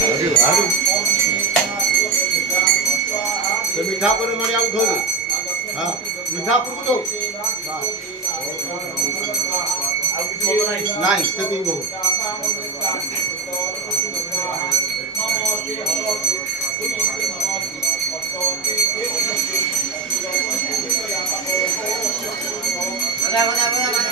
હારું હારું તો મીઠા પર મને આવું થોડું હા મીઠા પૂરું તો હા નાઈ સતી બહુ બધા બધા બધા